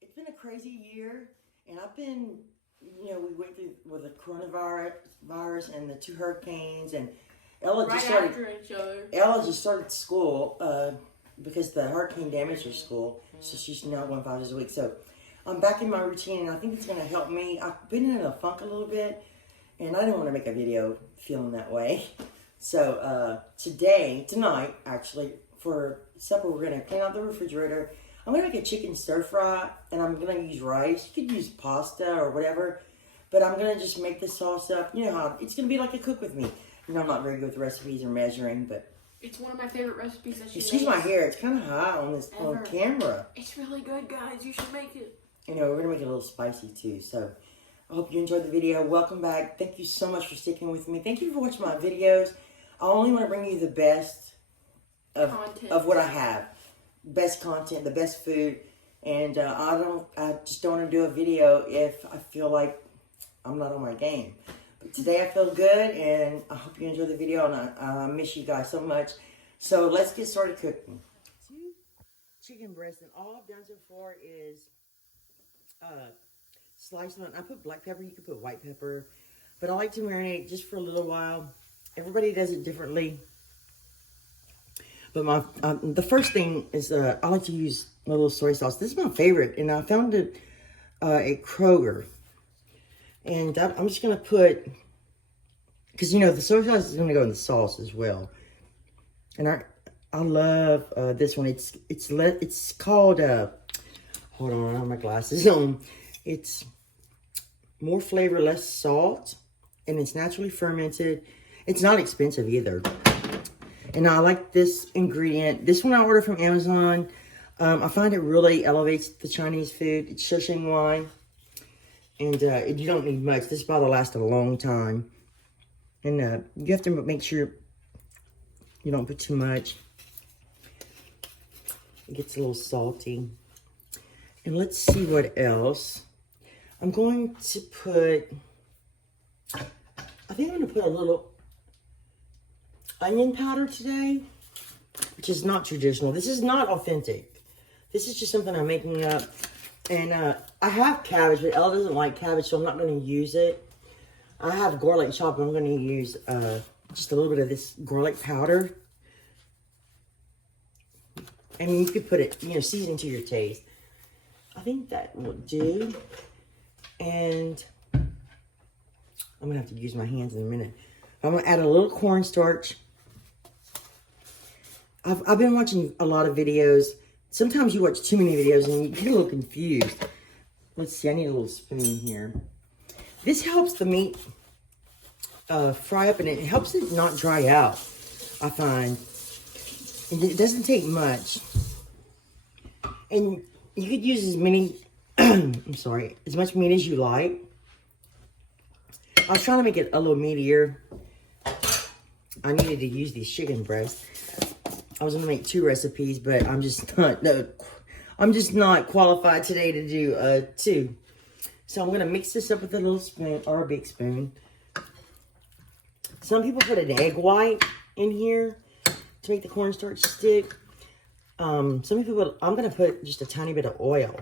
it's been a crazy year, and I've been, we went through with the coronavirus and the 2 hurricanes, and Ella just started school because the hurricane damaged her school, so she's now going 5 days a week. So I'm back in my routine, and I think it's going to help me. I've been in a funk a little bit, and I didn't want to make a video feeling that way. So tonight, actually, for supper, we're going to clean out the refrigerator. I'm going to make a chicken stir-fry, and I'm going to use rice. You could use pasta or whatever, but I'm going to just make the sauce up. You know how it's going to be like a cook with me. I'm not very good with recipes or measuring, but it's one of my favorite recipes that she makes. Excuse my hair. It's kind of high on camera. It's really good, guys. You should make it. We're going to make it a little spicy, too. So I hope you enjoyed the video. Welcome back. Thank you so much for sticking with me. Thank you for watching my videos. I only want to bring you the best of what I have. Best content, the best food, and I just don't want to do a video if I feel like I'm not on my game. But today I feel good, and I hope you enjoy the video, and I miss you guys so much. So let's get started cooking. 2 chicken breasts, and all I've done so far is slice them. I put black pepper. You can put white pepper, but I like to marinate just for a little while. Everybody does it differently. But the first thing is I like to use a little soy sauce. This is my favorite, and I found it at Kroger. And I'm just gonna put, because the soy sauce is gonna go in the sauce as well. And I love this one. It's called hold on, I have my glasses on. It's more flavor, less salt, and it's naturally fermented. It's not expensive either. And I like this ingredient. This one I ordered from Amazon. I find it really elevates the Chinese food. It's Szechuan, and you don't need much. This bottle lasts a long time. And you have to make sure you don't put too much. It gets a little salty. And let's see what else. I'm going to put, I think I'm going to put a little onion powder today, which is not traditional. This is not authentic. This is just something I'm making up. And I have cabbage, but Ella doesn't like cabbage, so I'm not going to use it. I have garlic chopped, but I'm going to use just a little bit of this garlic powder. And you could put it, season to your taste. I think that will do. And I'm going to have to use my hands in a minute. I'm going to add a little cornstarch. I've been watching a lot of videos. Sometimes you watch too many videos and you get a little confused. Let's see, I need a little spoon here. This helps the meat fry up, and it helps it not dry out, I find. And it doesn't take much. And you could use as many, as much meat as you like. I was trying to make it a little meatier. I needed to use these chicken breasts. I was gonna make 2 recipes, but I'm just not qualified today to do 2. So I'm gonna mix this up with a little spoon or a big spoon. Some people put an egg white in here to make the cornstarch stick. Some people, I'm gonna put just a tiny bit of oil.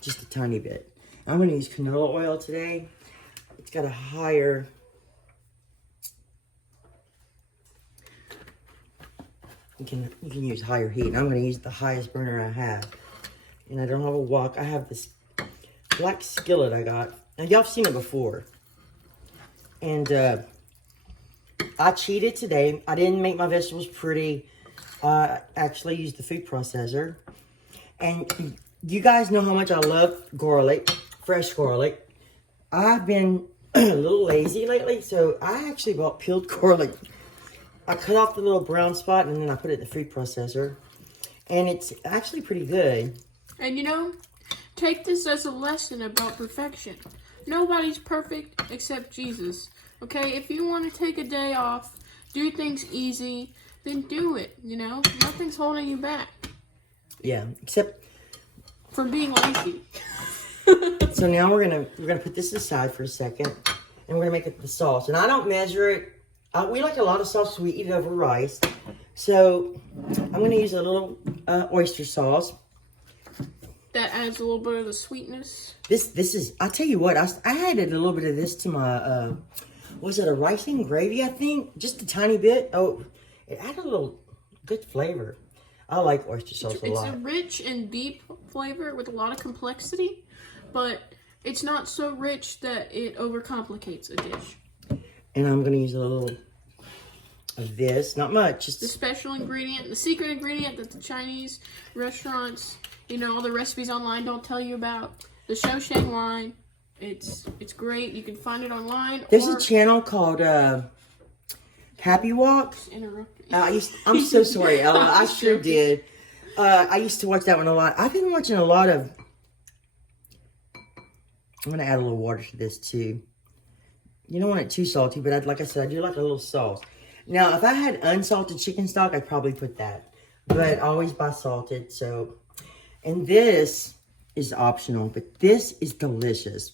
Just a tiny bit. I'm gonna use canola oil today. It's got a higher, you can use higher heat. And I'm going to use the highest burner I have. And I don't have a wok. I have this black skillet I got. Now, y'all have seen it before. And I cheated today. I didn't make my vegetables pretty. I actually used the food processor. And you guys know how much I love garlic, fresh garlic. I've been a little lazy lately, so I actually bought peeled garlic. I cut off the little brown spot, and then I put it in the food processor. And it's actually pretty good. And take this as a lesson about perfection. Nobody's perfect except Jesus. Okay? If you want to take a day off, do things easy, then do it. Nothing's holding you back. Yeah, except from being lazy. So now we're gonna put this aside for a second, and we're gonna make it the sauce. And I don't measure it. We like a lot of sauce, so we eat it over rice. So I'm going to use a little oyster sauce. That adds a little bit of the sweetness. This is, I'll tell you what, I added a little bit of this to my, was it a rice and gravy, I think? Just a tiny bit. Oh, it added a little good flavor. I like oyster sauce a lot. It's a rich and deep flavor with a lot of complexity, but it's not so rich that it overcomplicates a dish. And I'm going to use a little of this. Not much. Just the special ingredient, the secret ingredient that the Chinese restaurants, you know, all the recipes online don't tell you about. The Shosheng wine. It's great. You can find it online. There's a channel called Happy Walk. I'm so sorry, Ella. I sure did. I used to watch that one a lot. I've been watching a lot of... I'm going to add a little water to this, too. You don't want it too salty, but like I said, I do like a little sauce. Now, if I had unsalted chicken stock, I'd probably put that. But I always buy salted, so... And this is optional, but this is delicious.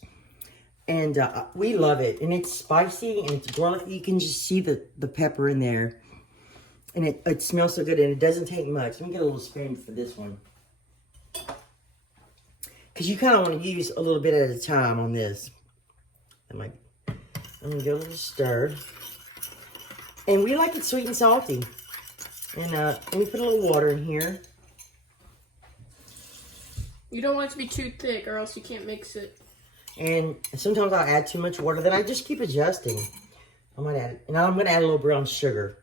And we love it. And it's spicy and it's garlic. You can just see the pepper in there. And it smells so good and it doesn't take much. Let me get a little spoon for this one. Because you kind of want to use a little bit at a time on this. I'm going to give it a little stir. And we like it sweet and salty. And let me put a little water in here. You don't want it to be too thick or else you can't mix it. And sometimes I'll add too much water. Then I just keep adjusting. I might add it. And I'm going to add a little brown sugar.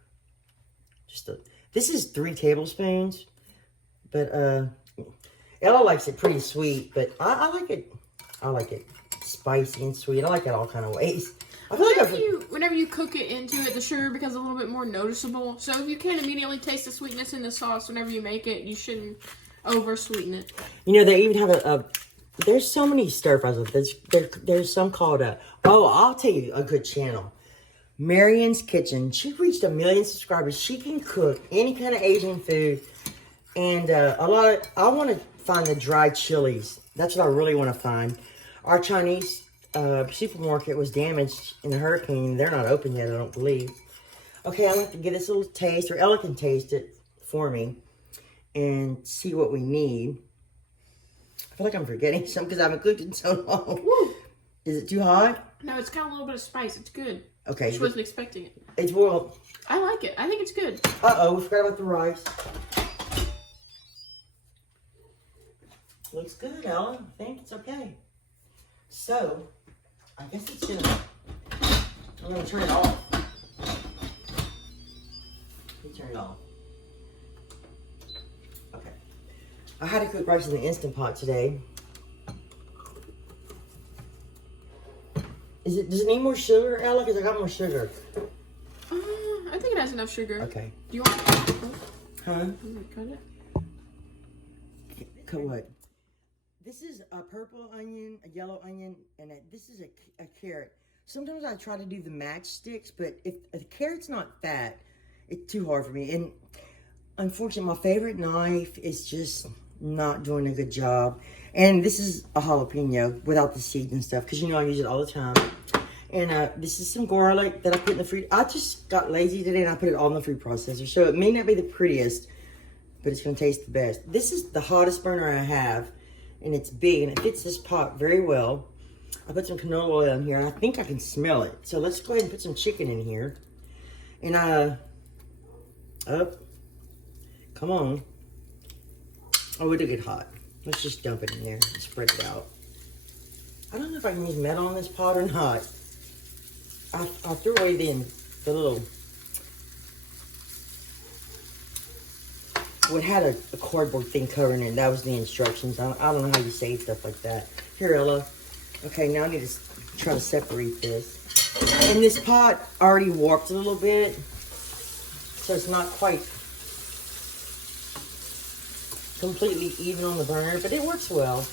This is 3 tablespoons. But Ella likes it pretty sweet. But I like it. I like it spicy and sweet. I like it all kind of ways. I feel like whenever you cook it into it, the sugar becomes a little bit more noticeable. So if you can't immediately taste the sweetness in the sauce whenever you make it, you shouldn't over sweeten it. You know, they even have there's so many stir fries. There's some called I'll tell you a good channel. Marian's Kitchen. She reached 1 million subscribers. She can cook any kind of Asian food. And I want to find the dried chilies. That's what I really want to find. Our Chinese supermarket was damaged in the hurricane. They're not open yet, I don't believe. Okay, I'm going to have to give this a little taste, or Ella can taste it for me and see what we need. I feel like I'm forgetting some because I haven't cooked in so long. Woo. Is it too hot? No, it's got a little bit of spice. It's good. Okay. She wasn't expecting it. It's well. I like it. I think it's good. Uh-oh, we forgot about the rice. Looks good, Ella. I think it's okay. So, I guess it's gonna... I'm gonna turn it off. Let me turn it off. Okay. I had to cook rice in the Instant Pot today. Does it need more sugar, Ella? Because I got more sugar. I think it has enough sugar. Okay. Do you want it? Huh? I'm gonna cut it. Cut what? This is a purple onion, a yellow onion, and this is a carrot. Sometimes I try to do the matchsticks, but if the carrot's not fat, it's too hard for me. And unfortunately, my favorite knife is just not doing a good job. And this is a jalapeno without the seeds and stuff, because you know I use it all the time. And this is some garlic that I put in the food. I just got lazy today and I put it all in the food processor. So it may not be the prettiest, but it's going to taste the best. This is the hottest burner I have. And it's big and it fits this pot very well. I put some canola oil in here and I think I can smell it. So let's go ahead and put some chicken in here. And come on. Oh, it'll get hot. Let's just dump it in there and spread it out. I don't know if I can use metal on this pot or not. I threw away the little... Well, it had a cardboard thing covering it. That was the instructions. I don't know how you say stuff like that. Here, Ella. Okay, now I need to try to separate this. And this pot already warped a little bit. So it's not quite completely even on the burner. But it works well.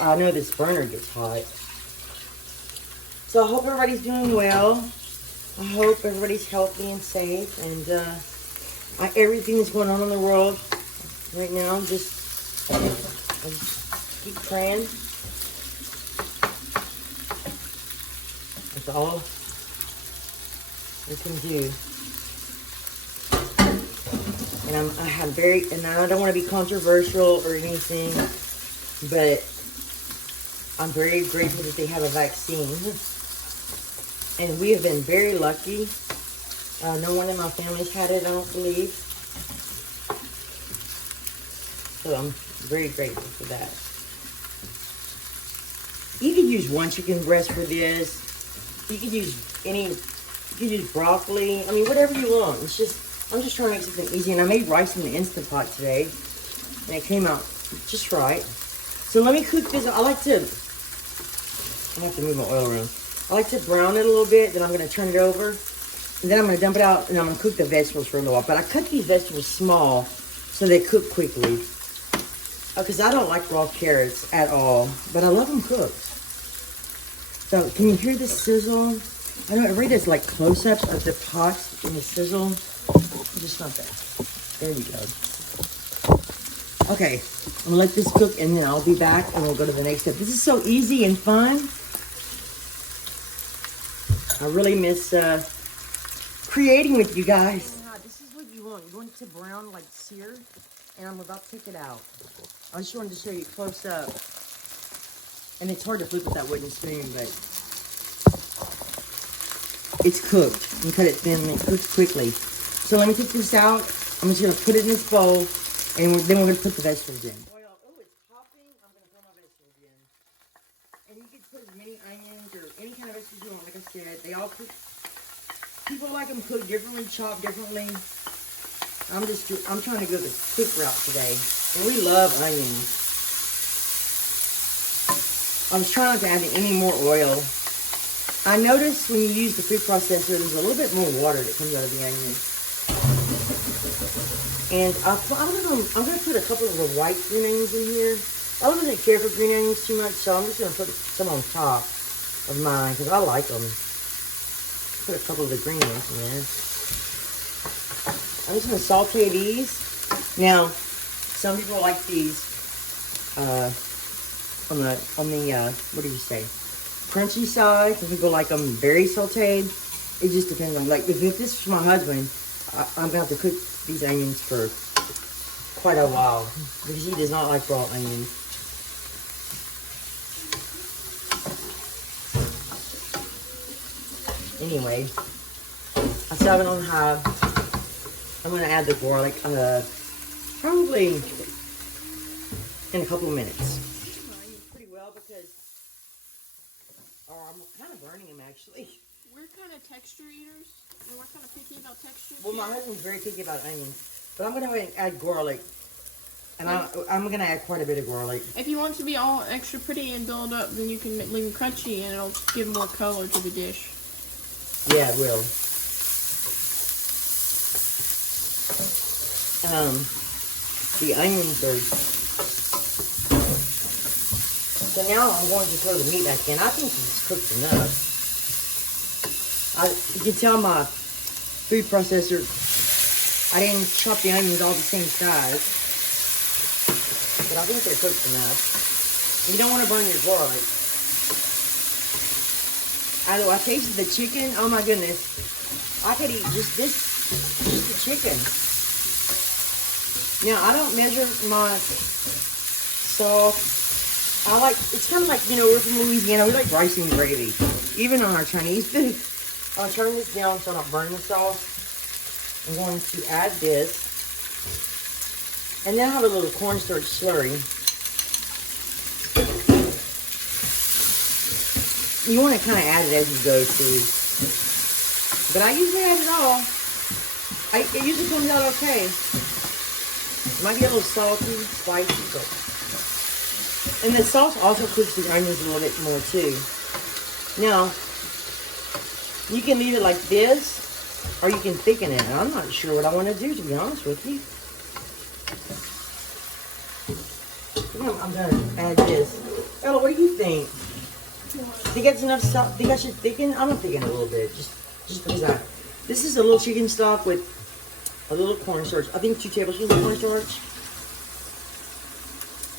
I know this burner gets hot. So I hope everybody's doing well. I hope everybody's healthy and safe, and everything that's going on in the world right now, I just keep praying. all we can do. And I don't want to be controversial or anything, but I'm very grateful that they have a vaccine. And we have been very lucky. No one in my family's had it, I don't believe. So I'm very grateful for that. You could use one chicken breast for this. You could use broccoli. I mean, whatever you want. I'm just trying to make something easy. And I made rice in the Instant Pot today. And it came out just right. So let me cook this. I have to move my oil around. I like to brown it a little bit. Then I'm going to turn it over. And then I'm going to dump it out. And I'm going to cook the vegetables for a little while. But I cut these vegetables small so they cook quickly. Because I don't like raw carrots at all. But I love them cooked. So can you hear the sizzle? I know everybody does like close-ups of the pot and the sizzle. Just not that. There you go. Okay, I'm gonna let this cook and then I'll be back and we'll go to the next step. This is so easy and fun. I really miss creating with you guys. This is what you want. You want it to brown like sear, and I'm about to take it out. I just wanted to show you close up. And it's hard to flip with that wooden spoon, but it's cooked. You cut it thin and it cooks quickly. So let me take this out. I'm just going to put it in this bowl, and then we're going to put the vegetables in. Oh, it's popping. I'm going to throw my vegetables in. And you can put as many onions or any kind of vegetables you want. Like I said, they all cook. People like them cooked differently, chopped differently. I'm trying to go the quick route today. And we love onions. I was trying not to add any more oil. I noticed when you use the food processor, there's a little bit more water that comes out of the onion. And I'm going to put a couple of the white green onions in here. I don't really care for green onions too much, so I'm just going to put some on top of mine because I like them. Put a couple of the green ones in there. I'm just going to saute these. Now, some people like these on the what do you say? Crunchy side. Some people like them very sauteed. It just depends on, like, if this is for my husband, I'm going to have to cook these onions for quite a while because he does not like raw onions. Anyway, I still have it on high. I'm going to add the garlic probably in a couple of minutes. Pretty well because I'm kind of burning them actually. We're kind of texture eaters, and we're kind of picky about texture. Well, my husband's very picky about onions, but I'm going to add garlic, and I'm going to add quite a bit of garlic. If you want it to be all extra pretty and build up, then you can leave them crunchy, and it'll give more color to the dish. Yeah, it will. The onions are... So now I'm going to throw the meat back in. I think it's cooked enough. You can tell my food processor, I didn't chop the onions all the same size. But I think they're cooked enough. You don't want to burn your garlic. I tasted the chicken. Oh my goodness. I could eat just the chicken. Now, I don't measure my salt. It's kind of like, we're from Louisiana. We like rice and gravy. Even on our Chinese food. I'll turn this down so I don't burn the sauce. I'm going to add this. And then I have a little cornstarch slurry. You want to kind of add it as you go too. But I usually add it all. It usually comes out okay. It might be a little salty, spicy, but... And the sauce also cooks the onions a little bit more too. Now, you can leave it like this, or you can thicken it. I'm not sure what I want to do, to be honest with you. I'm going to add this. Ella, what do you think? Think that's enough salt? Think I should thicken? I'm going to thicken a little bit, just because this is a little chicken stock with a little cornstarch. I think 2 tablespoons of cornstarch.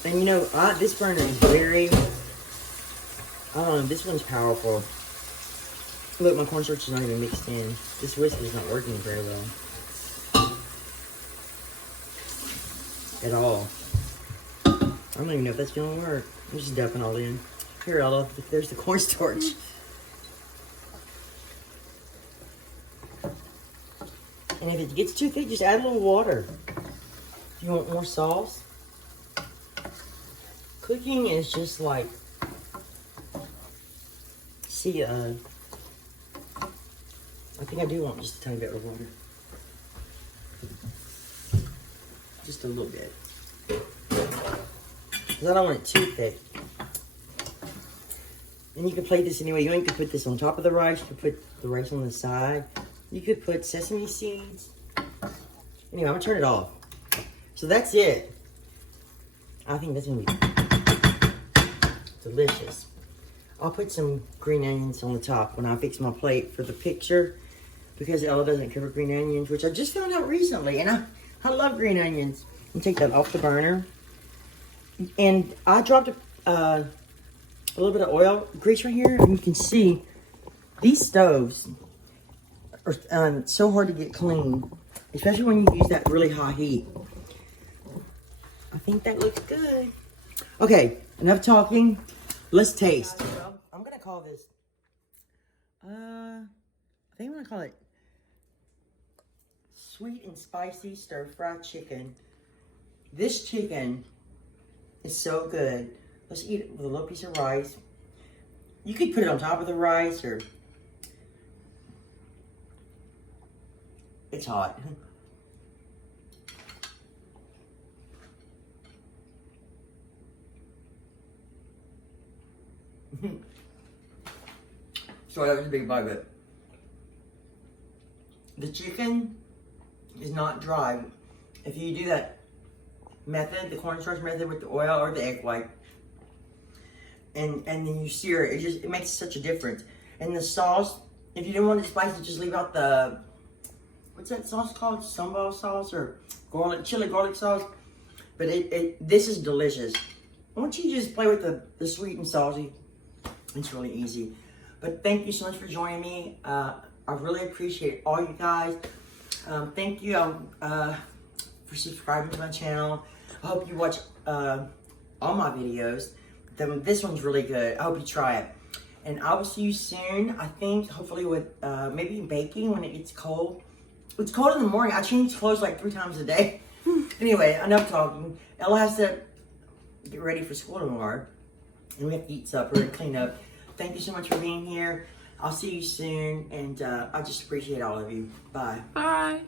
And this burner is very, this one's powerful. Look, my cornstarch is not even mixed in. This whisk is not working very well. At all. I don't even know if that's gonna work. I'm just dumping all in. Here, Ella, there's the cornstarch. And if it gets too thick, just add a little water. If you want more sauce. Cooking is just like, see, I think I do want just a tiny bit of water. Just a little bit. Because I don't want it too thick. And you can plate this anyway. You can put this on top of the rice. You can put the rice on the side. You could put sesame seeds. Anyway, I'm going to turn it off. So that's it. I think that's going to be delicious. I'll put some green onions on the top when I fix my plate for the picture. Because Ella doesn't care for green onions, which I just found out recently. And I love green onions. And take that off the burner. And I dropped a little bit of oil grease right here. And you can see these stoves are so hard to get clean. Especially when you use that really high heat. I think that looks good. Okay, enough talking. Let's taste. I'm going to call this, I think I'm going to call it sweet and spicy stir-fried chicken. This chicken is so good. Let's eat it with a little piece of rice. You could put it on top of the rice or... It's hot. Sorry, that was a big bite, but the chicken is not dry. If you do that method, the cornstarch method with the oil or the egg white, and then you sear it, it makes such a difference. And the sauce, if you don't want it spicy, just leave out the, what's that sauce called? Sambal sauce or chili garlic sauce. But this is delicious. Once you just play with the sweet and salty, it's really easy. But thank you so much for joining me. I really appreciate all you guys. Thank you for subscribing to my channel. I hope you watch all my videos. This one's really good. I hope you try it. And I will see you soon. I think hopefully with maybe baking when it gets cold. It's cold in the morning. I change clothes like 3 times a day. Anyway, enough talking. Ella has to get ready for school tomorrow. And we have to eat supper and clean up. Thank you so much for being here. I'll see you soon. And I just appreciate all of you. Bye. Bye.